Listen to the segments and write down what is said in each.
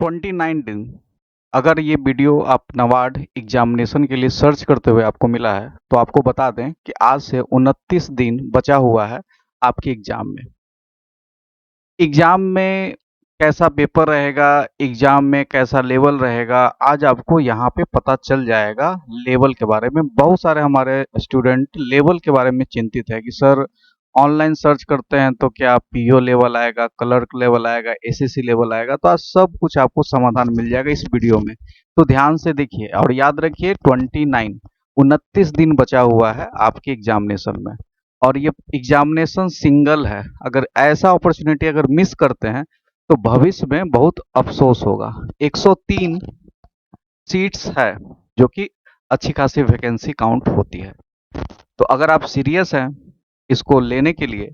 2019 अगर ये वीडियो आप नाबार्ड एग्जामिनेशन के लिए सर्च करते हुए आपको मिला है तो आपको बता दें कि आज से 29 दिन बचा हुआ है आपके एग्जाम में। एग्जाम में कैसा पेपर रहेगा, एग्जाम में कैसा लेवल रहेगा, आज आपको यहाँ पे पता चल जाएगा। लेवल के बारे में बहुत सारे हमारे स्टूडेंट लेवल के बारे में चिंतित है कि सर ऑनलाइन सर्च करते हैं तो क्या पीओ लेवल आएगा, क्लर्क लेवल आएगा, एसएससी लेवल आएगा। तो आज सब कुछ आपको समाधान मिल जाएगा इस वीडियो में। तो ध्यान से देखिए और याद रखिए 29 दिन बचा हुआ है आपके एग्जामिनेशन में और ये एग्जामिनेशन सिंगल है। अगर ऐसा अपॉर्चुनिटी अगर मिस करते हैं तो भविष्य में बहुत अफसोस होगा। 103 सीट्स है जो कि अच्छी खासी वैकेंसी काउंट होती है। तो अगर आप सीरियस हैं इसको लेने के लिए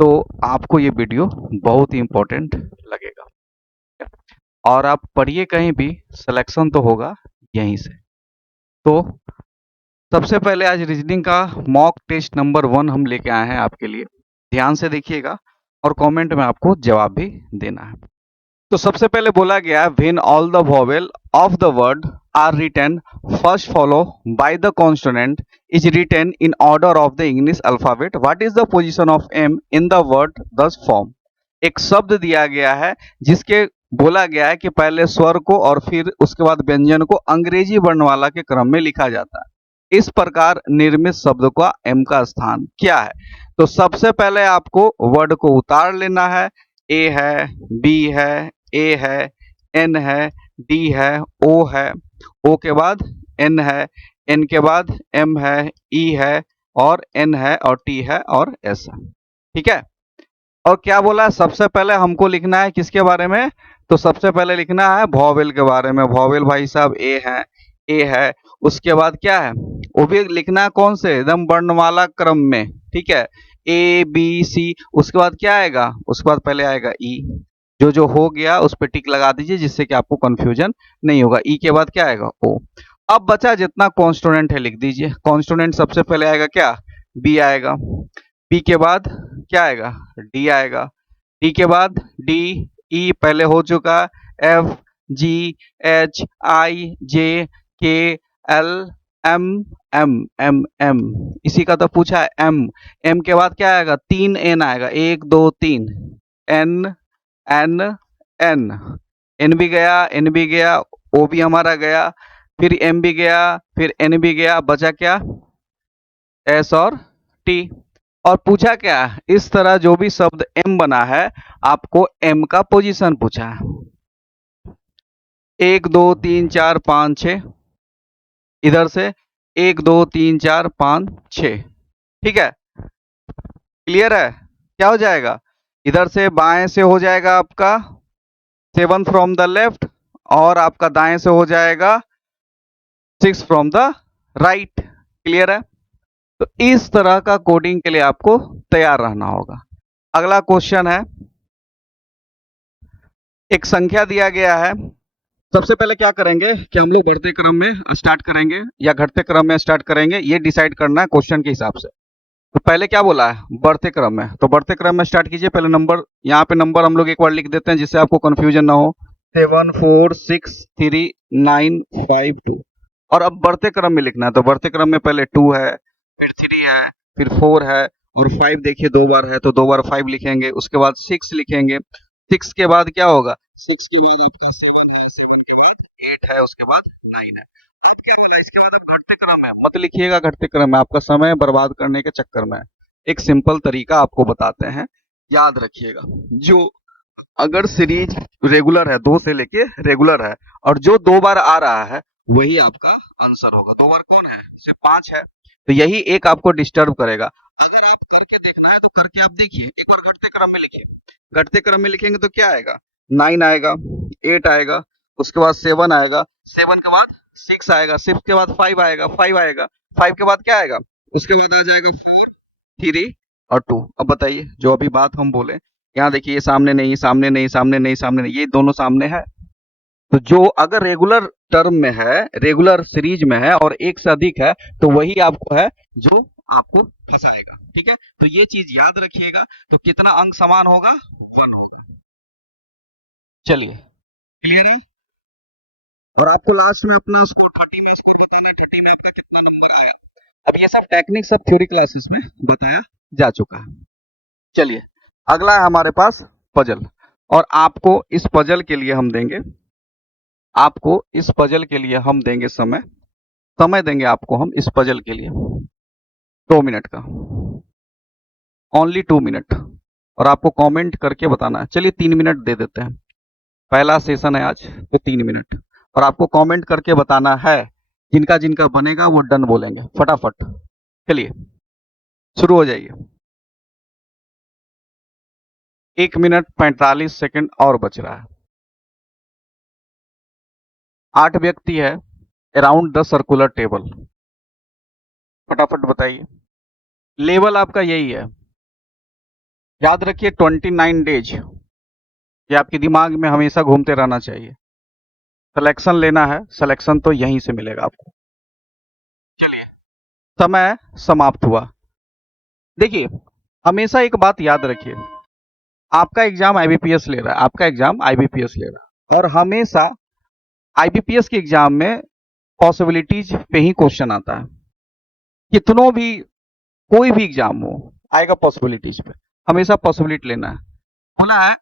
तो आपको ये वीडियो बहुत ही इम्पोर्टेंट लगेगा और आप पढ़िए कहीं भी, सिलेक्शन तो होगा यहीं से। तो सबसे पहले आज रीजनिंग का मॉक टेस्ट नंबर 1 हम लेके आए हैं आपके लिए। ध्यान से देखिएगा और कमेंट में आपको जवाब भी देना है। तो सबसे पहले बोला गया है when all the vowel of the word are written first follow by the consonant is written in order of the English alphabet what is the position of M in the word thus form. एक शब्द दिया गया है जिसके बोला गया है कि पहले स्वर को और फिर उसके बाद व्यंजन को अंग्रेजी वर्णमाला के क्रम में लिखा जाता है। इस प्रकार निर्मित शब्द का एम का स्थान क्या है। तो सबसे पहले आपको वर्ड को उतार लेना है। ए है, बी है, ए है, एन है, डी है, ओ है, ओ के बाद एन है, एन के बाद एम है, ई है और एन है और टी है और एस है। ठीक है। और क्या बोला है सबसे पहले हमको लिखना है किसके बारे में। तो सबसे पहले लिखना है वॉवेल के बारे में। वॉवेल भाई साहब ए है। उसके बाद क्या है वो भी लिखना है कौन से, एकदम वर्णमाला क्रम में। ठीक है, ए बी सी। उसके बाद क्या आएगा, उसके बाद पहले आएगा ई। जो हो गया उस पर टिक लगा दीजिए जिससे कि आपको कंफ्यूजन नहीं होगा। ई के बाद क्या आएगा ओ। अब बचा जितना कॉन्स्टोनेंट है लिख दीजिए। कॉन्स्टोनेंट सबसे पहले आएगा क्या, बी आएगा। बी के बाद क्या आएगा, डी आएगा। डी के बाद डी, ई पहले हो चुका। एफ, जी, एच, आई, जे, के, एल, एम, एम इसी का तो पूछा है एम। एम के बाद क्या आएगा, 3 एन आएगा, 1 2 3। एन एन एन, एन भी गया, एन भी गया, ओ भी हमारा गया, फिर एम भी गया, फिर एन भी गया, बचा क्या, एस और टी। और पूछा क्या, इस तरह जो भी शब्द एम बना है आपको एम का पोजीशन पूछा है। 1 2 3 4 5 6, इधर से 1 2 3 4 5 6। ठीक है, क्लियर है। क्या हो जाएगा, इधर से बाएं से हो जाएगा आपका 7 फ्रॉम द लेफ्ट और आपका दाएं से हो जाएगा 6 फ्रॉम द राइट। क्लियर है। तो इस तरह का कोडिंग के लिए आपको तैयार रहना होगा। अगला क्वेश्चन है, एक संख्या दिया गया है। सबसे पहले क्या करेंगे कि हम लोग बढ़ते क्रम में स्टार्ट करेंगे या घटते क्रम में स्टार्ट करेंगे, ये डिसाइड करना है क्वेश्चन के हिसाब से। तो पहले क्या बोला है, बढ़ते क्रम में। तो बढ़ते क्रम में स्टार्ट कीजिए। पहले नंबर, यहाँ पे नंबर हम लोग एक बार लिख देते हैं जिससे आपको कंफ्यूजन ना हो। 7 4 6 3 9 5 2। और अब बढ़ते क्रम में लिखना है। तो बढ़ते क्रम में पहले 2 है, फिर 3 है, फिर 4 है और 5 देखिए 2 बार है तो 2 बार 5 लिखेंगे। उसके बाद 6 लिखेंगे। 6 के बाद क्या होगा, 6 के बाद आपका 7 है, 7 के बाद 8 है, उसके बाद 9 है। अब क्या बोला, इसके बाद आप घटते क्रम है मत लिखिएगा। घटते क्रम में आपका समय बर्बाद करने के चक्कर में एक सिंपल तरीका आपको बताते हैं, याद रखिएगा। जो अगर सीरीज रेगुलर है, 2 से लेके रेगुलर है और जो 2 बार आ रहा है वही आपका आंसर होगा। 2 बार कौन है, सिर्फ 5 है, तो यही एक आपको डिस्टर्ब करेगा। अगर आप करके देखना है तो करके आप देखिए। एक बार घटते क्रम में लिखिए। घटते क्रम में लिखेंगे तो क्या आएगा, 9 आएगा, 8 आएगा, उसके बाद 7 आएगा, 7 के बाद 6 आएगा, 6 के बाद 5 आएगा, 5 आएगा, 5 के बाद क्या आएगा, उसके बाद आ जाएगा 4 3 और 2। अब बताइए जो अभी बात हम बोले, यहाँ देखिए ये सामने नहीं, सामने नहीं, सामने नहीं, सामने नहीं, ये दोनों सामने है। तो जो अगर रेगुलर टर्म में है, रेगुलर सीरीज में है और एक से अधिक है तो वही आपको है जो आपको फंसाएगा। ठीक है, तो ये चीज याद रखिएगा। तो कितना अंक समान होगा, 1 होगा। चलिए क्लियर है? और आपको लास्ट में अपना स्कोर 30 में स्कोर बताना है, 30 में आपका कितना नंबर आया। अब ये सब टेक्निक सब थ्योरी क्लासेस में बताया जा चुका है। चलिए अगला है हमारे पास पजल, और आपको इस पजल के लिए हम देंगे, समय देंगे आपको हम इस पजल के लिए 2 मिनट का, ओनली 2 मिनट, और आपको कमेंट करके बताना है। चलिए 3 मिनट दे देते हैं, पहला सेशन है आज तो 3 मिनट, और आपको कमेंट करके बताना है। जिनका जिनका बनेगा वो डन बोलेंगे फटाफट। चलिए शुरू हो जाइए। 1 मिनट 45 सेकंड और बच रहा है। 8 व्यक्ति है, अराउंड द सर्कुलर टेबल, फटाफट बताइए। लेवल आपका यही है, याद रखिए 29 डेज, ये आपके दिमाग में हमेशा घूमते रहना चाहिए। सिलेक्शन लेना है, सिलेक्शन तो यहीं से मिलेगा आपको। चलिए समय समाप्त हुआ। देखिए हमेशा एक बात याद रखिए, आपका एग्जाम आईबीपीएस ले रहा है, और हमेशा आईबीपीएस के एग्जाम में पॉसिबिलिटीज पे ही क्वेश्चन आता है। कितनों भी कोई भी एग्जाम हो आएगा पॉसिबिलिटीज पे, हमेशा पॉसिबिलिटी लेना है। बोला है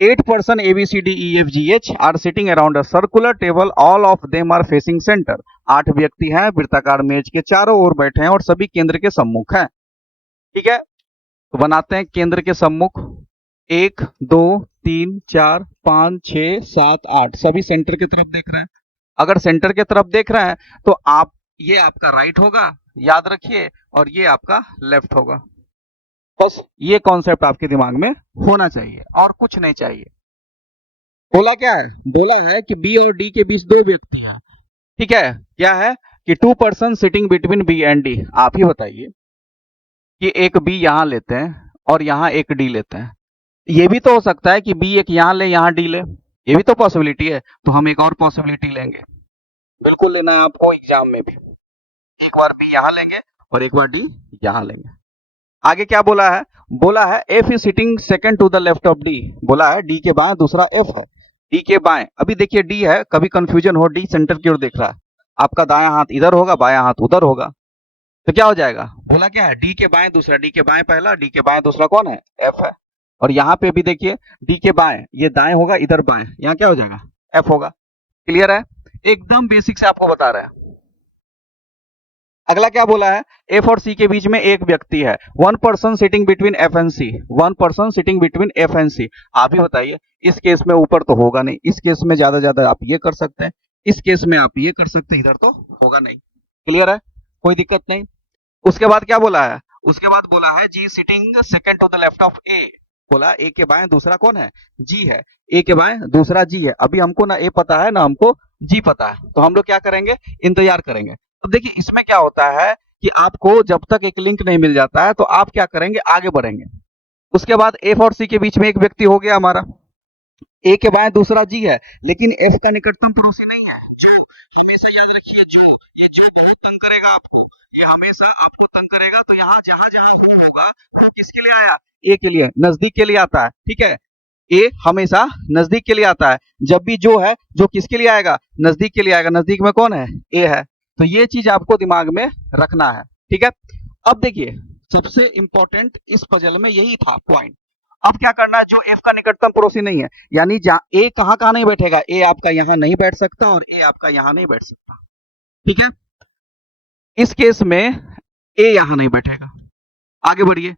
8 person ABCDEFGH are sitting around a circular table, all of them are facing center। 8 व्यक्ति हैं, वृत्ताकार मेज के चारों ओर बैठे हैं और सभी केंद्र के सम्मुख हैं। ठीक है, तो बनाते हैं केंद्र के सम्मुख। 1 2 3 4 5 6 7 8, सभी सेंटर की तरफ देख रहे हैं। अगर सेंटर की तरफ देख रहे हैं तो आप, ये आपका राइट होगा, याद रखिए, और ये आपका लेफ्ट होगा। बस ये कॉन्सेप्ट आपके दिमाग में होना चाहिए और कुछ नहीं चाहिए। बोला क्या है? बोला है कि बी और डी के बीच 2 व्यक्ति हैं। ठीक है, क्या है कि 2 person sitting between B and D. आप ही बताइए कि एक बी यहां लेते हैं और यहां एक डी लेते हैं। ये भी तो हो सकता है कि बी एक यहां ले, यहां डी ले, ये भी तो पॉसिबिलिटी है। तो हम एक और पॉसिबिलिटी लेंगे, बिल्कुल लेना है आपको एग्जाम में भी। एक बार बी यहां लेंगे और एक बार डी यहां लेंगे। आगे क्या बोला है? बोला है F is sitting second to the left of D. बोला है डी के बाएं दूसरा एफ है, डी के बाएं। अभी देखिए डी है, कभी कंफ्यूजन हो, डी सेंटर की ओर देख रहा है, आपका दायां हाथ इधर होगा, बायां हाथ उधर होगा, तो क्या हो जाएगा? बोला क्या है? डी के बाएं दूसरा, डी के बाएं पहला, डी के बाएं दूसरा कौन है? एफ है। और यहाँ पे भी देखिए डी के बाएं, ये दाएं होगा, इधर बाएं, यहाँ क्या हो जाएगा? एफ होगा। क्लियर है? एकदम बेसिक से आपको बता रहे हैं। अगला क्या बोला है? एफ और सी के बीच में एक व्यक्ति है, 1 person sitting between F and C, 1 person sitting between F and C. आप ही बताइए, इस केस में ऊपर तो होगा नहीं, इस केस में ज्यादा आप ये कर सकते हैं, इस केस में आप ये कर सकते हैं, इधर तो होगा नहीं। क्लियर है? कोई दिक्कत नहीं। उसके बाद क्या बोला है? उसके बाद बोला है G sitting second to the left of A. बोला ए के बाएं दूसरा कौन है? जी है। ए के बाएं दूसरा जी है। अभी हमको ना ए पता है ना हमको जी पता है, तो हम लोग क्या करेंगे? इंतजार करेंगे। तो देखिए इसमें क्या होता है कि आपको जब तक एक लिंक नहीं मिल जाता है तो आप क्या करेंगे? आगे बढ़ेंगे। उसके बाद एफ और सी के बीच में एक व्यक्ति हो गया हमारा, ए के बाएं दूसरा जी है, लेकिन एफ का निकटतम पड़ोसी नहीं है जो। हमेशा याद रखिए जो, ये जो बहुत तंग करेगा आपको, ये हमेशा आपको तंग करेगा। तो यहाँ जहां जहां होगा वो किसके लिए आया? ए के लिए, नजदीक के लिए आता है। ठीक है, ए हमेशा नजदीक के लिए आता है। जब भी जो है, जो किसके लिए आएगा? नजदीक के लिए आएगा। नजदीक में कौन है? ए है। तो ये चीज आपको दिमाग में रखना है। ठीक है, अब देखिए सबसे इंपॉर्टेंट इस पजल में यही था पॉइंट। अब क्या करना है? जो एफ का निकटतम पड़ोसी नहीं है, यानी ए कहां नहीं बैठेगा, ए आपका यहां नहीं बैठ सकता और ए आपका यहां नहीं बैठ सकता। ठीक है, इस केस में ए यहां नहीं बैठेगा। आगे बढ़िए।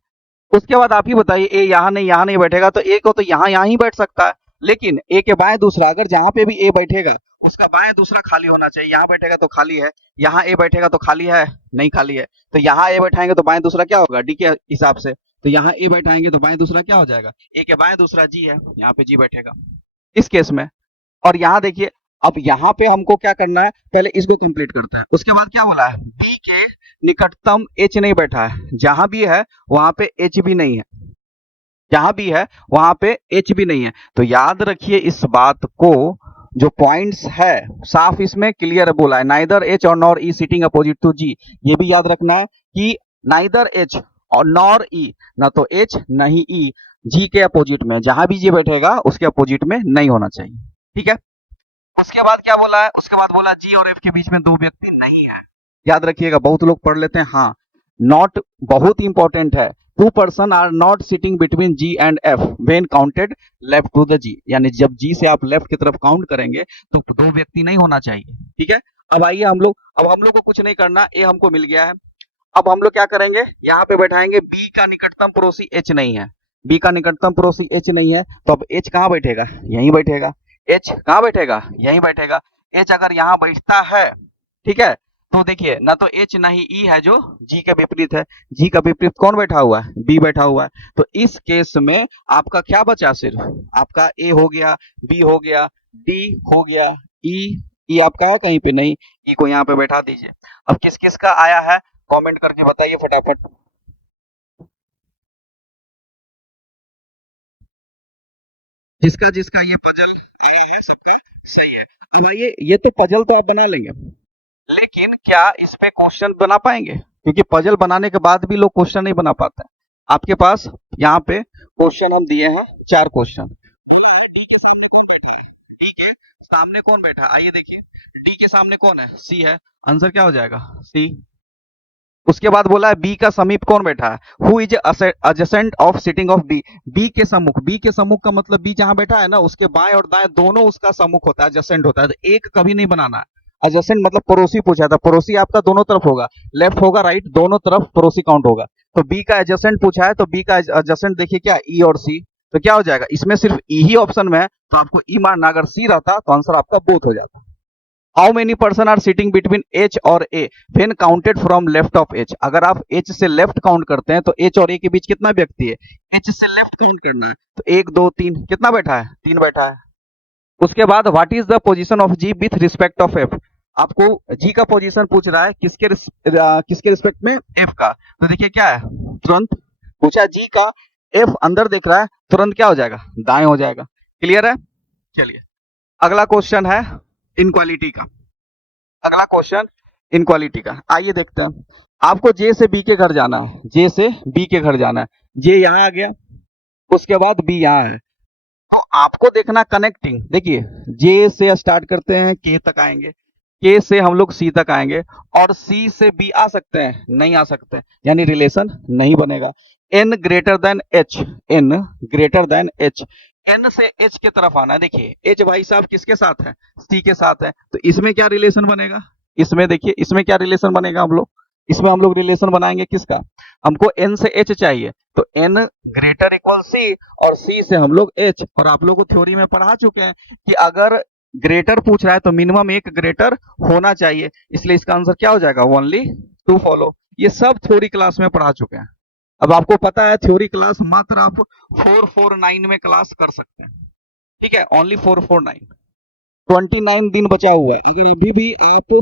उसके बाद आप ही बताइए, ए यहां नहीं बैठेगा, तो ए को तो यहां ही बैठ सकता है, लेकिन ए के बाएं दूसरा, अगर जहां पे भी ए बैठेगा उसका बाएं दूसरा खाली होना चाहिए। यहां बैठेगा तो खाली है, यहां ए बैठेगा तो खाली है, नहीं खाली है। तो यहां ए बैठाएंगे तो बाएं दूसरा क्या होगा? डी के हिसाब से। तो यहां ए बैठाएंगे तो बाएं दूसरा क्या हो जाएगा? ए के बाएं दूसरा जी है, यहाँ पे जी बैठेगा इस केस में। और यहाँ देखिए, अब यहाँ पे हमको क्या करना है? पहले इसको कंप्लीट करते हैं। उसके बाद क्या बोला है? बी के निकटतम एच नहीं बैठा है, जहां भी है वहां पे एच भी नहीं है, जहां भी है वहां पे एच भी नहीं है। तो याद रखिए इस बात को, जो पॉइंट्स है साफ इसमें क्लियर बोला है, नाइदर एच और nor E sitting opposite to G. ये भी याद रखना है कि नाइदर एच और नॉर ई, ना तो एच ना ही ई, जी के अपोजिट में, जहां भी जी बैठेगा उसके अपोजिट में नहीं होना चाहिए। ठीक है, उसके बाद क्या बोला है, उसके बाद बोला जी और एफ के बीच में दो व्यक्ति नहीं है। याद रखिएगा, बहुत लोग पढ़ लेते हैं, हाँ नॉट बहुत इंपॉर्टेंट है। Two person are not sitting between G and F when counted left to the G, यानी जब जी से आप लेफ्ट की तरफ काउंट करेंगे तो दो व्यक्ति नहीं होना चाहिए। ठीक है, अब आइए हम लोग को कुछ नहीं करना, ए हमको मिल गया है। अब हम लोग क्या करेंगे, यहाँ पे बैठाएंगे बी का निकटतम पड़ोसी एच नहीं है, बी का निकटतम पड़ोसी एच नहीं है, तो अब एच कहाँ बैठेगा, यहीं बैठेगा। एच कहाँ बैठेगा, यहीं बैठेगा। एच अगर यहाँ बैठता है, ठीक है, तो देखिए ना तो एच ना ही ई है जो जी के विपरीत है। जी का विपरीत कौन बैठा हुआ है, बी बैठा हुआ है। तो इस केस में आपका क्या बचा, सिर्फ आपका ए हो गया, बी हो गया, डी हो गया, ई, ई आपका है कहीं पे नहीं, ई को यहाँ पे बैठा दीजिए। अब किस किस का आया है कमेंट करके बताइए फटाफट। जिसका जिसका ये पजल आया है सबका सही है। अब आइए, ये तो पजल तो आप बना लेंगे, लेकिन क्या इस पे क्वेश्चन बना पाएंगे, क्योंकि पजल बनाने के बाद भी लोग क्वेश्चन नहीं बना पाते हैं। आपके पास यहाँ पे क्वेश्चन हम दिए हैं, 4 क्वेश्चन। डी के सामने कौन बैठा है, डी के सामने कौन बैठा है, आइए देखिए, डी के सामने कौन है, सी है। आंसर क्या हो जाएगा, सी। उसके बाद बोला है बी का समीप कौन बैठा है, who is adjacent of sitting of B, B के सम्मुख, बी के सम्मुख का मतलब बी जहां बैठा है ना उसके बाएं और दाएं दोनों उसका सम्मुख होता है, एडजेसेंट होता है, तो एक कभी नहीं बनाना है। एडजेसेंट मतलब पड़ोसी पूछा था, पड़ोसी आपका दोनों तरफ होगा, लेफ्ट होगा राइट, दोनों तरफ पड़ोसी काउंट होगा। तो बी का एडजेसेंट पूछा है, तो बी का एडजेसेंट देखिए क्या, ई और सी। तो क्या हो जाएगा, इसमें सिर्फ ई ही ऑप्शन में है, तो आपको ई मारना, अगर सी रहता तो आंसर आपका बोथ हो जाता। How many person are sitting between H और A when counted from left of H, अगर आप एच से लेफ्ट काउंट करते हैं तो एच और ए के बीच कितना व्यक्ति है, एच से लेफ्ट काउंट करना है, तो एक दो तीन, कितना बैठा है, तीन बैठा है। उसके बाद what is the position of G with respect of F, आपको जी का पोजीशन पूछ रहा है किसके रिस्पेक्ट में, एफ का। तो देखिए क्या है, तुरंत पूछा जी का, एफ अंदर देख रहा है, तुरंत क्या हो जाएगा, दाएं हो जाएगा। क्लियर है, चलिए अगला क्वेश्चन है इनक्वालिटी का। अगला क्वेश्चन इनक्वालिटी का, आइए देखते हैं। आपको जे से बी के घर जाना है, जे से बी के घर जाना है, जे यहाँ आ गया, उसके बाद बी यहाँ है, तो आपको देखना कनेक्टिंग। देखिए जे से स्टार्ट करते हैं, के तक आएंगे, के से हम लोग सी तक आएंगे, और सी से बी आ सकते हैं, नहीं आ सकते, यानी रिलेशन नहीं बनेगा। N greater than H, N greater than H, N से एच के तरफ आना है। देखिए एच भाई साहब किसके साथ है, सी के साथ है, तो इसमें क्या रिलेशन बनेगा, इसमें देखिए इसमें क्या रिलेशन बनेगा, इसमें हम लोग रिलेशन बनाएंगे किसका, हमको एन से एच चाहिए, तो एन ग्रेटर इक्वल सी, और सी से हम लोग एच। और आप लोग को थ्योरी में पढ़ा चुके हैं कि अगर ग्रेटर पूछ रहा है तो मिनिमम एक ग्रेटर होना चाहिए, इसलिए इसका आंसर क्या हो जाएगा, ओनली टू फॉलो। ये सब थ्योरी क्लास में पढ़ा चुके हैं। अब आपको पता है थ्योरी क्लास मात्र आप 449 में क्लास कर सकते हैं, ठीक है, ओनली 449। 29 दिन बचा हुआ है, अगर अभी भी आप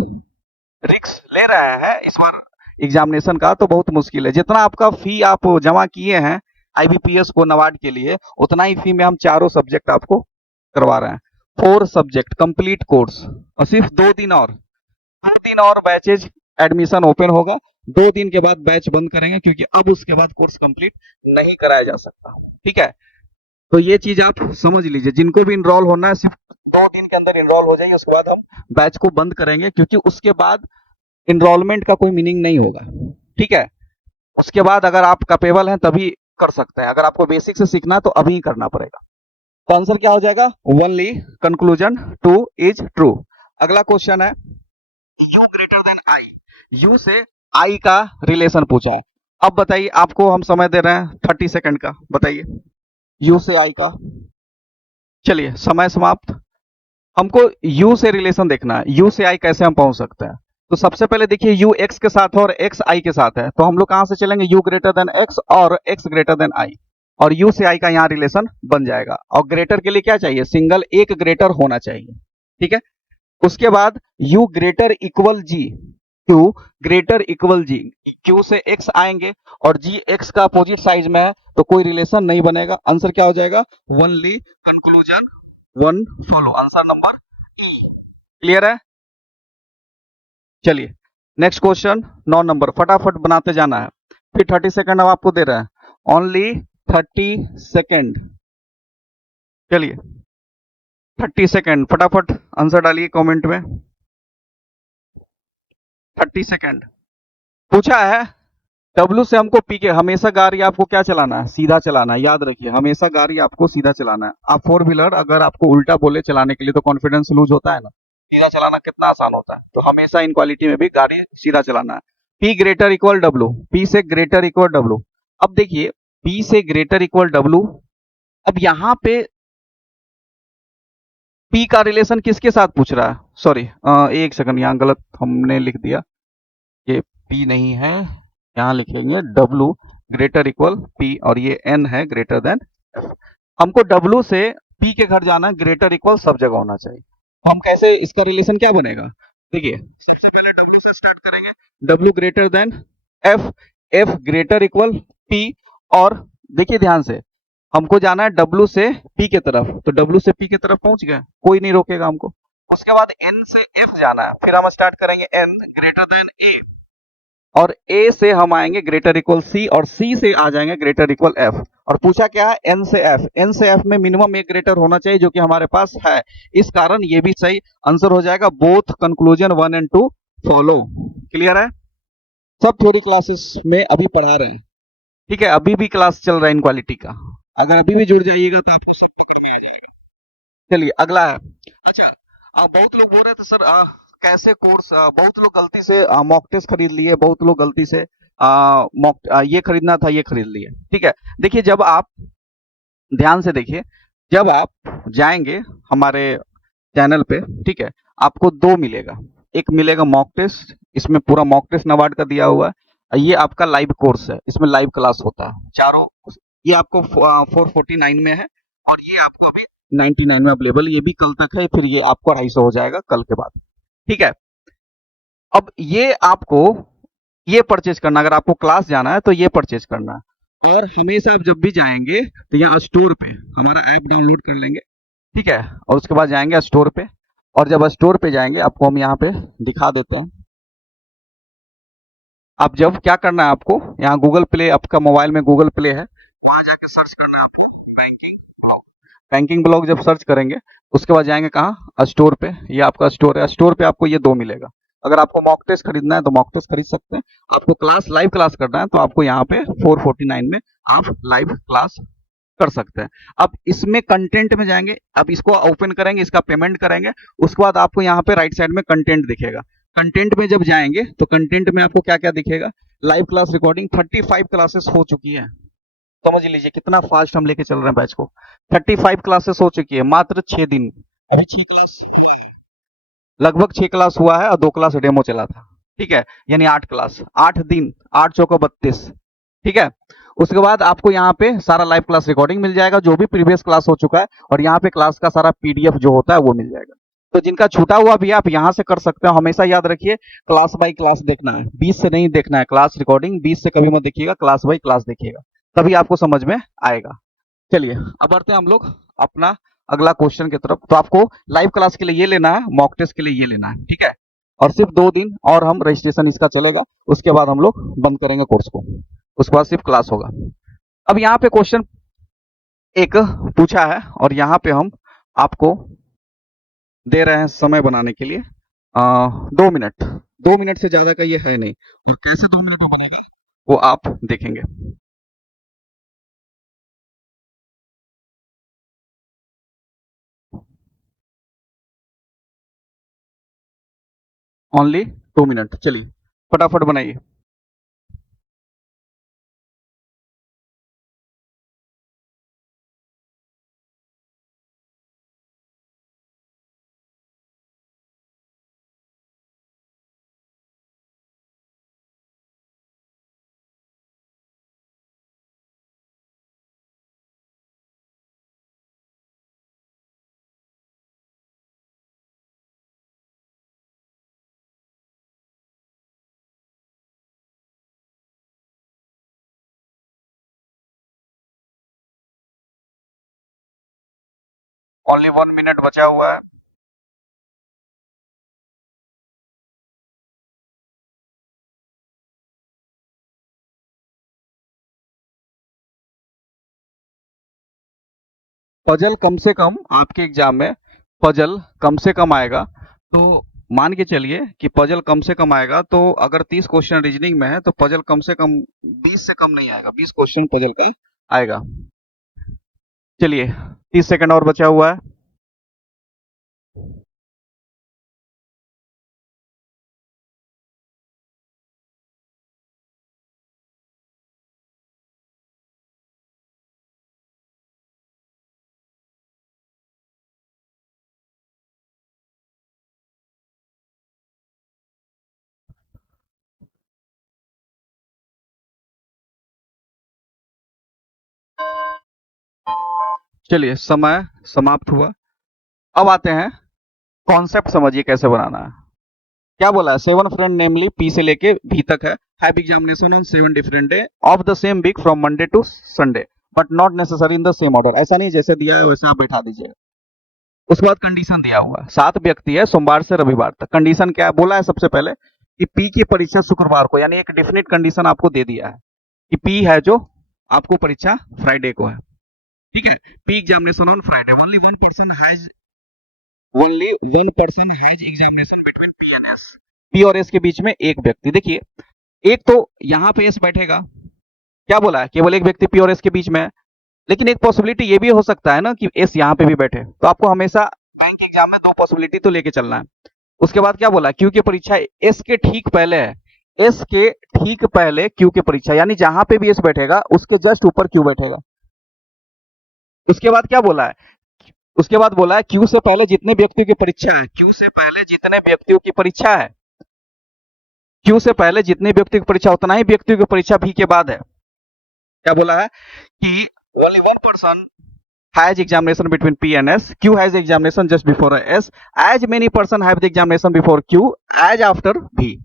रिक्स ले रहे हैं इस बार एग्जामिनेशन का तो बहुत मुश्किल है। जितना आपका फी आप जमा किए हैं आईबीपीएस को नवाड के लिए, उतना ही फी में हम चारों सब्जेक्ट आपको करवा रहे हैं, 4 सब्जेक्ट कंप्लीट कोर्स। और सिर्फ 2 दिन और, 2 दिन और बैचेज एडमिशन ओपन होगा, 2 दिन के बाद बैच बंद करेंगे, क्योंकि अब उसके बाद कोर्स कंप्लीट नहीं कराया जा सकता, ठीक है। तो ये चीज आप समझ लीजिए, जिनको भी इनरोल होना है सिर्फ 2 दिन के अंदर इनरोल हो जाइए, उसके बाद हम बैच को बंद करेंगे, क्योंकि उसके बाद इनरोलमेंट का कोई मीनिंग नहीं होगा, ठीक है। उसके बाद अगर आप कैपेबल हैं तभी कर सकते हैं, अगर आपको बेसिक से सीखना है तो अभी ही करना पड़ेगा। तो आंसर क्या हो जाएगा, ओनली कंक्लूजन 2 इज ट्रू। अगला क्वेश्चन है U greater than I, U से आई का रिलेशन पूछा है। अब बताइए, आपको हम समय दे रहे हैं 30 सेकंड का, बताइए यू से आई का। चलिए समय समाप्त। हमको यू से रिलेशन देखना है, यू से आई कैसे हम पहुंच सकते हैं। तो सबसे पहले देखिए यू एक्स के साथ है और एक्स आई के साथ है, तो हम लोग कहां से चलेंगे, यू ग्रेटर देन एक्स और एक्स ग्रेटर देन आई, और यू से आई का यहाँ रिलेशन बन जाएगा। और ग्रेटर के लिए क्या चाहिए, सिंगल एक ग्रेटर होना चाहिए, ठीक है। उसके बाद you greater equal ji, Q greater equal ji, Q से एक्स आएंगे और जी एक्स का अपोजिट साइड में है, तो कोई रिलेशन नहीं बनेगा। आंसर क्या हो जाएगा, only conclusion 1 follow, answer number ई। क्लियर है, चलिए नेक्स्ट क्वेश्चन 9 नंबर, फटाफट बनाते जाना है, फिर 30 सेकंड हम आपको दे रहे हैं, ओनली 30 सेकंड। चलिए 30 सेकेंड, फटाफट आंसर डालिए कमेंट में। 30 सेकेंड। पूछा है डब्लू से हमको पी के, हमेशा गाड़ी आपको क्या चलाना है, सीधा चलाना है, याद रखिए हमेशा गाड़ी आपको सीधा चलाना है। आप फोर व्हीलर अगर आपको उल्टा बोले चलाने के लिए तो कॉन्फिडेंस लूज होता है ना, सीधा चलाना कितना आसान होता है, तो हमेशा इन क्वालिटी में भी गाड़ी सीधा चलाना है। P greater equal W, P से ग्रेटर इक्वल डब्लू। अब देखिए पी से ग्रेटर इक्वल डब्लू, अब यहाँ पे पी का रिलेशन किसके साथ पूछ रहा है, सॉरी एक सेकंड यहाँ गलत हमने लिख दिया, ये पी नहीं है, यहाँ लिखेंगे डब्लू ग्रेटर इक्वल पी और ये एन है ग्रेटर देन एफ। हमको डब्लू से पी के घर जाना, ग्रेटर इक्वल सब जगह होना चाहिए। तो हम कैसे, इसका रिलेशन क्या बनेगा, देखिए सबसे पहले डब्लू से स्टार्ट करेंगे, W greater than F, F greater equal P, और देखिए ध्यान से हमको जाना है डब्लू से पी के तरफ, तो डब्लू से पी के तरफ पहुंच गए, कोई नहीं रोकेगा हमको। उसके बाद एन से एफ जाना है, फिर हम स्टार्ट करेंगे एन ग्रेटर देन ए, और ए से हम आएंगे ग्रेटर इक्वल सी, और सी से आ जाएंगे ग्रेटर इक्वल एफ। और पूछा क्या है, एन से एफ, एन से एफ में मिनिमम एक ग्रेटर होना चाहिए जो कि हमारे पास है, इस कारण ये भी सही आंसर हो जाएगा। Both conclusion 1 and 2 follow. Clear है, सब थ्योरी क्लासेस में अभी पढ़ा रहे हैं, ठीक है, अभी भी क्लास चल रहा है इन क्वालिटी का, अगर अभी भी जुड़ जाइएगा तो आपको सब पकड़ में आ जाएगा। चलिए अगला है, अच्छा बहुत लोग बोल रहे थे सर कैसे कोर्स, बहुत लोग गलती से मॉक टेस्ट खरीद लिए, बहुत लोग गलती से ये खरीदना था ये खरीद लिए, ठीक है। देखिए जब आप ध्यान से देखिए, जब आप जाएंगे हमारे चैनल पे, ठीक है, आपको दो मिलेगा, एक मिलेगा मॉक टेस्ट, इसमें पूरा मॉक टेस्ट नवाड का दिया हुआ है, ये आपका लाइव कोर्स है, इसमें लाइव क्लास होता है चारों, ये आपको 449 में है, और ये आपको अभी 99 में अवेलेबल, ये भी कल तक है, फिर ये आपको 250 हो जाएगा कल के बाद, ठीक है। अब ये आपको ये परचेज करना, अगर आपको क्लास जाना है तो ये परचेज करना है, और हमेशा आप जब भी जाएंगे तो यहाँ स्टोर पे हमारा ऐप डाउनलोड कर लेंगे, ठीक है, और उसके बाद जाएंगे स्टोर पे, और जब स्टोर पे जाएंगे आपको हम यहाँ पे दिखा देते हैं। आप जब क्या करना है, आपको यहाँ गूगल प्ले, आपका मोबाइल में गूगल प्ले है, वहां जाके सर्च करना है आपको बैंकिंग ब्लॉग, बैंकिंग ब्लॉग जब सर्च करेंगे उसके बाद जाएंगे कहाँ, स्टोर पे, ये आपका स्टोर है, स्टोर पे आपको ये दो मिलेगा। अगर आपको मॉक टेस्ट खरीदना है तो मॉक टेस्ट खरीद सकते हैं, आपको क्लास लाइव क्लास करना है तो आपको यहाँ पे 449 में आप लाइव क्लास कर सकते हैं। अब इसमें कंटेंट में जाएंगे, अब इसको ओपन करेंगे, इसका पेमेंट करेंगे, उसके बाद आपको यहाँ पे राइट साइड में कंटेंट दिखेगा, कंटेंट में जब जाएंगे तो कंटेंट में आपको क्या क्या दिखेगा, लाइव क्लास रिकॉर्डिंग 35 क्लासेस हो चुकी है, समझ लीजिए कितना फास्ट हम लेके चल रहे हैं बैच को, 35 क्लासेस हो चुकी है मात्र 6 दिन, अभी 6 क्लास, लगभग 6 क्लास हुआ है और 2 क्लास डेमो चला था, ठीक है, यानी 8 क्लास, 8 दिन, 8 चौको 32, ठीक है। उसके बाद आपको यहाँ पे सारा लाइव क्लास रिकॉर्डिंग मिल जाएगा, जो भी प्रीवियस क्लास हो चुका है, और यहाँ पे क्लास का सारा पीडीएफ जो होता है वो मिल जाएगा। तो जिनका छूटा हुआ भी आप यहाँ से कर सकते हो, हमेशा याद रखिए क्लास बाय क्लास देखना है, 20 से नहीं देखना है, क्लास रिकॉर्डिंग 20 से कभी मत देखिएगा, क्लास बाय क्लास देखिएगा, तभी आपको समझ में आएगा। चलिए अब बढ़ते हैं हम लोग अपना अगला क्वेश्चन की तरफ। तो आपको लाइव क्लास के लिए ये लेना है, मॉक टेस्ट के लिए ये लेना है, ठीक है, और सिर्फ 2 दिन और हम रजिस्ट्रेशन इसका चलेगा, उसके बाद हम लोग बंद करेंगे कोर्स को, उसके बाद सिर्फ क्लास होगा। अब यहाँ पे क्वेश्चन एक पूछा है, और यहाँ पे हम आपको दे रहे हैं समय बनाने के लिए 2 मिनट, 2 मिनट से ज्यादा का ये है नहीं, और कैसे 2 मिनट में बनेगा वो आप देखेंगे। ओनली 2 मिनट, चलिए फटाफट बनाइए। ओनली 1 मिनट बचा हुआ है। पजल कम से कम आपके एग्जाम में पजल कम से कम आएगा, तो मान के चलिए कि पजल कम से कम आएगा, तो अगर 30 क्वेश्चन रीजनिंग में है तो पजल कम से कम 20 से कम नहीं आएगा, 20 क्वेश्चन पजल का आएगा। चलिए 30 सेकंड और बचा हुआ है। चलिए समय समाप्त हुआ। अब आते हैं कॉन्सेप्ट, समझिए कैसे बनाना है। क्या बोला है? 7 फ्रेंड नेमली पी से लेके भी तक है, have examination on 7 different day of the same week from Monday to Sunday, but not necessary in the same order. ऐसा नहीं जैसे दिया है वैसे आप बैठा दीजिए। उसके बाद कंडीशन दिया हुआ है, 7 व्यक्ति है सोमवार से रविवार तक। कंडीशन क्या है बोला है? सबसे पहले कि पी की परीक्षा शुक्रवार को, यानी एक डेफिनेट कंडीशन आपको दे दिया है कि पी है जो आपको परीक्षा फ्राइडे को है। ठीक है, P examination on Friday, only one person has examination between P and S. P और एस के बीच में एक व्यक्ति, देखिए एक तो यहाँ पे एस बैठेगा, क्या बोला है? केवल एक व्यक्ति पी और एस के बीच में है, लेकिन एक पॉसिबिलिटी ये भी हो सकता है ना कि एस यहाँ पे भी बैठे, तो आपको हमेशा बैंक एग्जाम में दो पॉसिबिलिटी तो लेके चलना है। उसके बाद क्या बोला? क्यू की परीक्षा एस के ठीक पहले है, एस के ठीक पहले क्यू की परीक्षा, यानी जहां पे भी एस बैठेगा उसके जस्ट ऊपर क्यू बैठेगा। उसके बाद क्या बोला है? उसके बाद बोला है क्यू से पहले जितने व्यक्तियों की परीक्षा है, क्यू से पहले जितने व्यक्तियों की परीक्षा है, क्यू से पहले जितने व्यक्तियों की परीक्षा उतना ही व्यक्तियों की परीक्षा भी के बाद है। क्या बोला है कि only one person has examination between P and S. Q has examination just before S. As many person have the examination before Q as after V.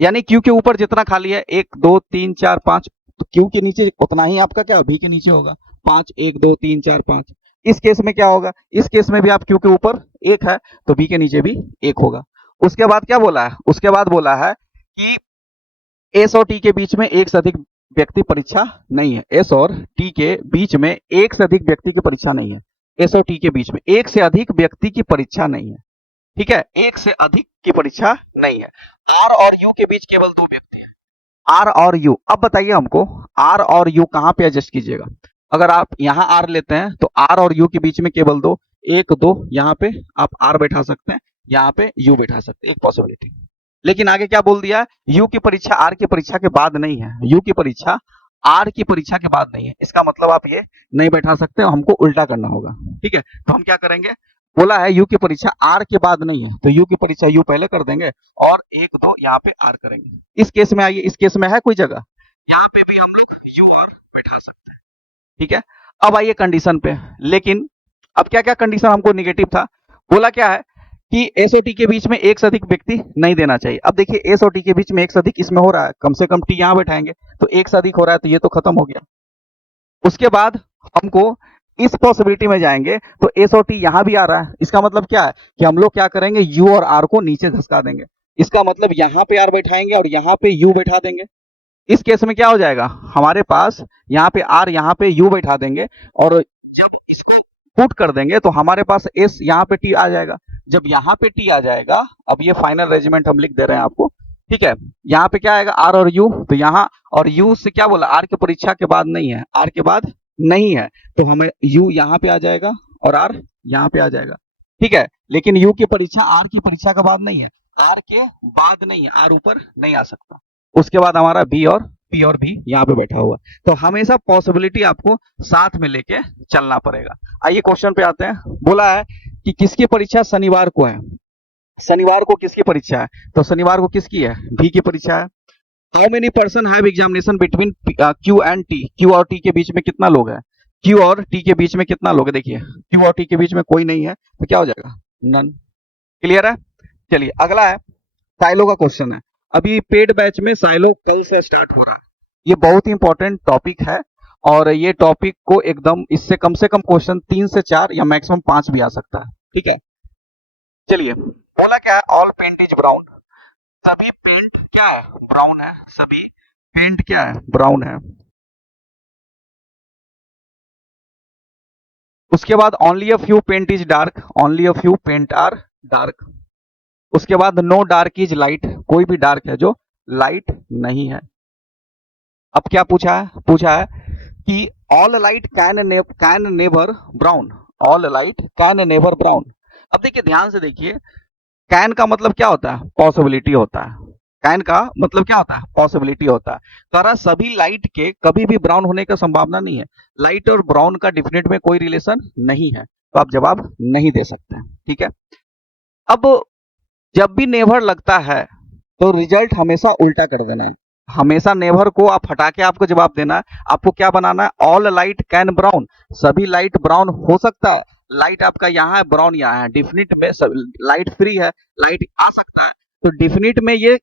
यानी Q के ऊपर जितना खाली है, 1 2 3 4 5, तो Q के नीचे उतना ही आपका क्या V के नीचे होगा, 5 1 2 3 4 5। इस केस में क्या होगा? इस केस में भी आप Q के ऊपर 1 है तो V के नीचे भी 1 होगा। उसके बाद क्या बोला है? उसके बाद बोला है कि एस और टी के बीच में एक से अधिक व्यक्ति परीक्षा नहीं है। एस और टी के बीच में एक से अधिक व्यक्ति की परीक्षा नहीं है। एस और टी के बीच में एक से अधिक व्यक्ति की परीक्षा नहीं है। ठीक है, एक से अधिक की परीक्षा नहीं है। आर और यू के बीच केवल दो व्यक्ति हैं, आर और यू। अब बताइए हमको, आर और यू कहां पे एडजस्ट कीजिएगा? अगर आप यहां आर लेते हैं तो आर और यू के बीच में केवल दो, एक दो यहां पे आप आर बैठा सकते हैं, यहां पे यू बैठा सकते हैं, एक पॉसिबिलिटी। लेकिन आगे क्या बोल दिया? यू की परीक्षा आर की परीक्षा के बाद नहीं है, यू की परीक्षा आर की परीक्षा के बाद नहीं है। इसका मतलब आप ये नहीं बैठा सकते, हमको उल्टा करना होगा। ठीक है, तो हम क्या करेंगे? बोला है यू की परीक्षा आर के बाद नहीं है, तो यू की परीक्षा यू पहले कर देंगे और एक दो यहाँ पे आर करेंगे। इस केस में आइए, इस केस में है कोई जगह, यहाँ पे भी हम लोग यू आर बैठा सकते हैं। ठीक है, अब आइए कंडीशन पे। लेकिन अब क्या क्या कंडीशन हमको निगेटिव था? बोला क्या है कि एस और टी के बीच में एक से अधिक व्यक्ति नहीं देना चाहिए। अब देखिए एस और टी के बीच में एक से अधिक इसमें हो रहा है, कम से कम टी यहाँ बैठाएंगे तो एक से अधिक हो रहा है, तो ये तो खत्म हो गया। उसके बाद हमको इस पॉसिबिलिटी में जाएंगे तो एस और टी यहाँ भी आ रहा है, इसका मतलब क्या है कि हम लोग क्या करेंगे? यू और आर को नीचे धसका देंगे। इसका मतलब यहाँ पे आर बैठाएंगे और यहाँ पे यू बैठा देंगे। इस केस में क्या हो जाएगा? हमारे पास यहाँ पे आर, यहाँ पे यू बैठा देंगे और जब इसको पुट कर देंगे तो हमारे पास एस, यहाँ पे टी आ जाएगा। जब यहाँ पे टी आ जाएगा, अब ये फाइनल अरेंजमेंट हम लिख दे रहे हैं आपको। ठीक है, यहाँ पे क्या आएगा? आर और यू, तो यहाँ और यू से क्या बोला? आर की परीक्षा के बाद नहीं है, आर के बाद नहीं है, तो हमें यू यहाँ पे आ जाएगा और आर यहाँ पे आ जाएगा। ठीक है, लेकिन यू की परीक्षा आर की परीक्षा के बाद नहीं है, आर के बाद नहीं है, आर ऊपर नहीं आ सकता। उसके बाद हमारा बी और पी और भी यहाँ पे बैठा हुआ है। तो हमेशा पॉसिबिलिटी आपको साथ में लेके चलना पड़ेगा। आइए क्वेश्चन पे आते हैं। बोला है कि किसकी परीक्षा शनिवार को है? शनिवार को किसकी परीक्षा है? तो शनिवार को किसकी है? भी की परीक्षा है। How many person have examination between Q and T? Q और टी के बीच में कितना लोग है? क्यू और टी के बीच में कितना लोग है? देखिए क्यू और टी के बीच में कोई नहीं है, तो क्या हो जाएगा? नन। क्लियर है? चलिए अगला है, साइलो का क्वेश्चन है। अभी पेड बैच में साइलो कल से स्टार्ट हो रहा है। ये बहुत ही इंपॉर्टेंट टॉपिक है और ये टॉपिक को एकदम, इससे कम से कम क्वेश्चन 3 से 4 या मैक्सिमम 5 भी आ सकता है। ठीक है, चलिए बोला क्या है? All paint is brown. सभी पेंट क्या है? ब्राउन है। सभी पेंट क्या है? ब्राउन है। उसके बाद only a few paint is dark, only a few paint are dark. उसके बाद नो डार्क इज लाइट, कोई भी डार्क है जो लाइट नहीं है। अब क्या पूछा है कि all light can never brown, all light can never brown. अब देखिए ध्यान से देखिए, कैन का मतलब क्या होता है? पॉसिबिलिटी होता है। कैन का मतलब क्या होता है? पॉसिबिलिटी होता है। तो सभी लाइट के कभी भी ब्राउन होने का संभावना नहीं है। लाइट और ब्राउन का डिफिनेट में कोई रिलेशन नहीं है, तो आप जवाब नहीं दे सकते हैं। ठीक है, अब जब भी नेवर लगता है तो रिजल्ट हमेशा उल्टा कर देना है। हमेशा नेवर को आप हटा के आपको जवाब देना है। आपको क्या बनाना है? ऑल लाइट कैन ब्राउन, सभी लाइट ब्राउन हो सकता है। लाइट आपका यहाँ है, ब्राउन यहाँ है। डिफिनिट में लाइट फ्री है, लाइट आ सकता है, तो डिफिनिट में ये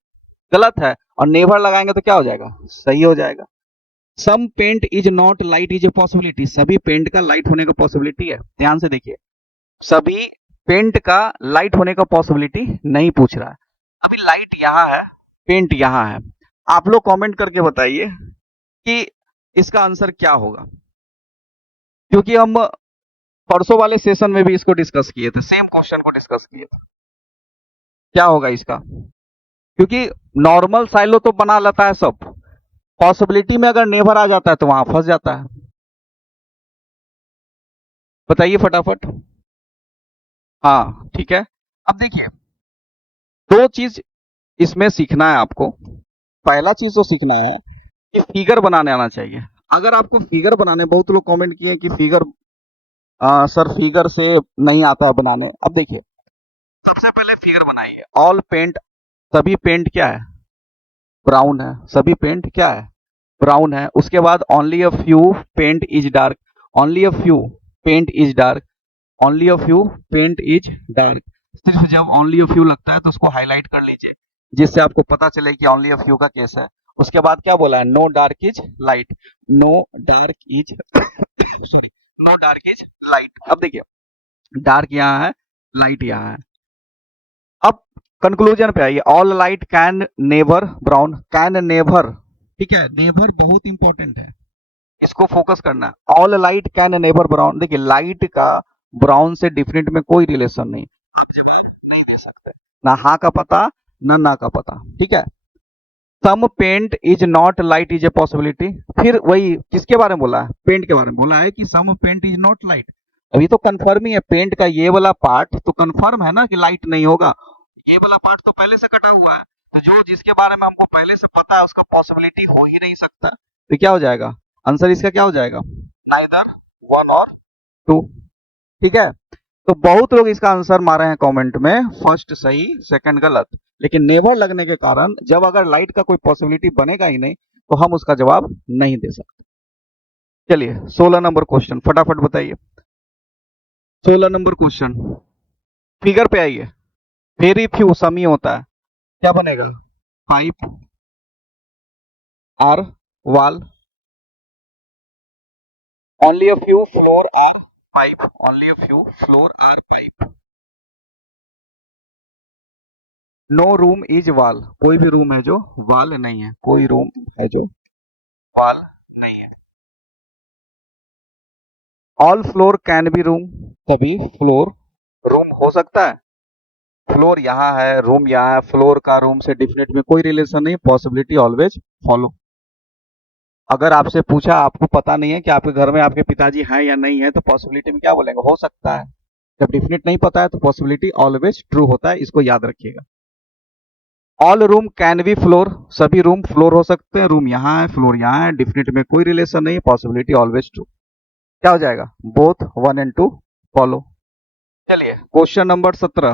गलत है। और नेवर लगाएंगे तो क्या हो जाएगा? सही हो जाएगा। Some paint is not light is a possibility, सभी पेंट का लाइट होने का पॉसिबिलिटी है। ध्यान से देखिए, सभी पेंट का लाइट होने का पॉसिबिलिटी नहीं पूछ रहा है। अभी लाइट यहाँ है, पेंट यहाँ है। आप लोग कमेंट करके बताइए कि इसका आंसर क्या होगा, क्योंकि हम परसों वाले सेशन में भी इसको डिस्कस किए थे, सेम क्वेश्चन को डिस्कस किए थे। क्या होगा इसका? क्योंकि नॉर्मल साइलो तो बना लेता है सब, पॉसिबिलिटी में अगर नेवर आ जाता है तो वहां फंस जाता है। बताइए फटाफट। हाँ ठीक है, अब देखिए दो चीज इसमें सीखना है आपको। पहला चीज तो सीखना है कि फिगर बनाने आना चाहिए। अगर आपको फिगर बनाने, बहुत लोग कमेंट किए कि फिगर सर फिगर से नहीं आता है बनाने। अब देखिए, सबसे पहले फिगर बनाइए। ऑल पेंट, सभी पेंट क्या है? ब्राउन है। सभी पेंट क्या है? ब्राउन है। उसके बाद only a few paint is dark, only a few paint is dark, only a few paint is dark. सिर्फ जब ओनली अ फ्यू लगता है तो उसको हाईलाइट कर लीजिए, जिससे आपको पता चले कि ओनली अ फ्यू का केस है। उसके बाद क्या बोला है? No dark is light, no dark is sorry, no dark is light. अब देखिए, डार्क यहाँ है, लाइट यहाँ है। अब कंक्लूजन पे आइए। All light can never brown, can never, ठीक है, नेवर बहुत इंपॉर्टेंट है, इसको फोकस करना है। All light can never brown. देखिए लाइट का ब्राउन से डिफरेंट में कोई रिलेशन नहीं, आप जवाब नहीं दे सकते। ना हाँ का पता, ना का पता। ठीक है, some paint is not light is a possibility. फिर वही किसके बारे में बोला है? पेंट के बारे में बोला है कि सम पेंट इज नॉट लाइट। अभी तो कंफर्म ही है, पेंट का ये वाला पार्ट तो कंफर्म है ना कि लाइट नहीं होगा। ये वाला पार्ट तो पहले से कटा हुआ है, तो जो जिसके बारे में हमको पहले से पता है उसका पॉसिबिलिटी हो ही नहीं सकता। तो क्या हो जाएगा आंसर? इसका क्या हो जाएगा? नाइदर वन और टू। ठीक है, तो बहुत लोग इसका आंसर मारे हैं कमेंट में, फर्स्ट सही सेकंड गलत। लेकिन नेवर लगने के कारण जब अगर लाइट का कोई पॉसिबिलिटी बनेगा ही नहीं तो हम उसका जवाब नहीं दे सकते। चलिए 16 नंबर क्वेश्चन फटाफट बताइए। 16 नंबर क्वेश्चन, फिगर पे आइए। वेरी फ्यू समी होता है, क्या बनेगा? Pipe are wall, only a few floor are pipe, only a few floor are pipe. No room is wall, कोई भी रूम है जो वॉल नहीं है, कोई रूम है जो वॉल नहीं है। All floor can be room, सभी फ्लोर रूम हो सकता है। फ्लोर यहाँ है, रूम यहाँ है, फ्लोर का रूम से डिफिनेट में कोई रिलेशन नहीं, पॉसिबिलिटी ऑलवेज फॉलो। अगर आपसे पूछा, आपको पता नहीं है कि आपके घर में आपके पिताजी हैं या नहीं है, तो पॉसिबिलिटी में क्या बोलेंगे? हो सकता है। जब डिफिनेट नहीं पता है तो पॉसिबिलिटी ऑलवेज ट्रू होता है, इसको याद रखिएगा। All room can be floor, सभी रूम फ्लोर हो सकते हैं। रूम यहाँ है, फ्लोर यहाँ है, डिफिनेट में कोई रिलेशन नहीं, पॉसिबिलिटी ऑलवेज ट्रू। क्या हो जाएगा? Both 1 and 2 follow. चलिए क्वेश्चन नंबर 17,